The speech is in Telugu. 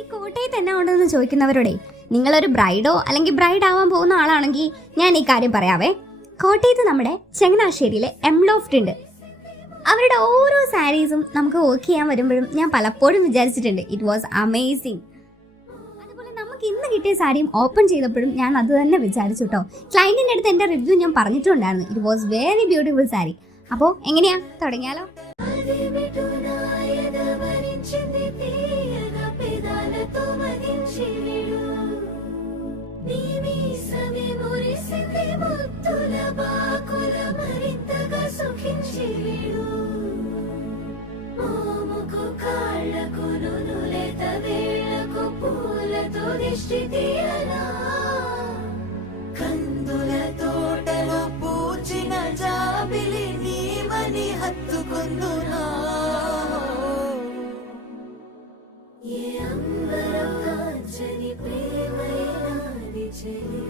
ഈ കോട്ടയത്ത് എന്നാ ഉണ്ടെന്ന് ചോദിക്കുന്നവരോടെ നിങ്ങളൊരു ബ്രൈഡോ അല്ലെങ്കിൽ ബ്രൈഡ് ആവാൻ പോകുന്ന ആളാണെങ്കിൽ ഞാൻ ഈ കാര്യം പറയാവേ കോട്ടയത്ത് നമ്മുടെ ചങ്ങനാശ്ശേരിയിലെ എംലോഫ്റ്റ് ഉണ്ട് അവരുടെ ഓരോ സാരീസും നമുക്ക് വർക്ക് ചെയ്യാൻ വരുമ്പോഴും ഞാൻ പലപ്പോഴും വിചാരിച്ചിട്ടുണ്ട് ഇറ്റ് വാസ് അമേസിങ് അതുപോലെ നമുക്ക് ഇന്ന് കിട്ടിയ സാരിയും ഓപ്പൺ ചെയ്തപ്പോഴും ഞാൻ അത് തന്നെ വിചാരിച്ചു കേട്ടോ ക്ലയൻറ്റിൻ്റെ അടുത്ത് എൻ്റെ റിവ്യൂ ഞാൻ പറഞ്ഞിട്ടുണ്ടായിരുന്നു it was very beautiful sari അപ്പോൾ എങ്ങനെയാ തുടങ്ങിയാലോ శివుడు నీవి సవి మురిసింది ముత్తుల బాకుల మరింతగా సుఖించేడు మోముకు కాళ్ళకు నునులేత వేళ్లకు పూలతో దిష్టి తీయనా కందుల తోటలో పూచిన జాబిలి నీవని హత్తుకుందునా ఏ అంబరంగా Say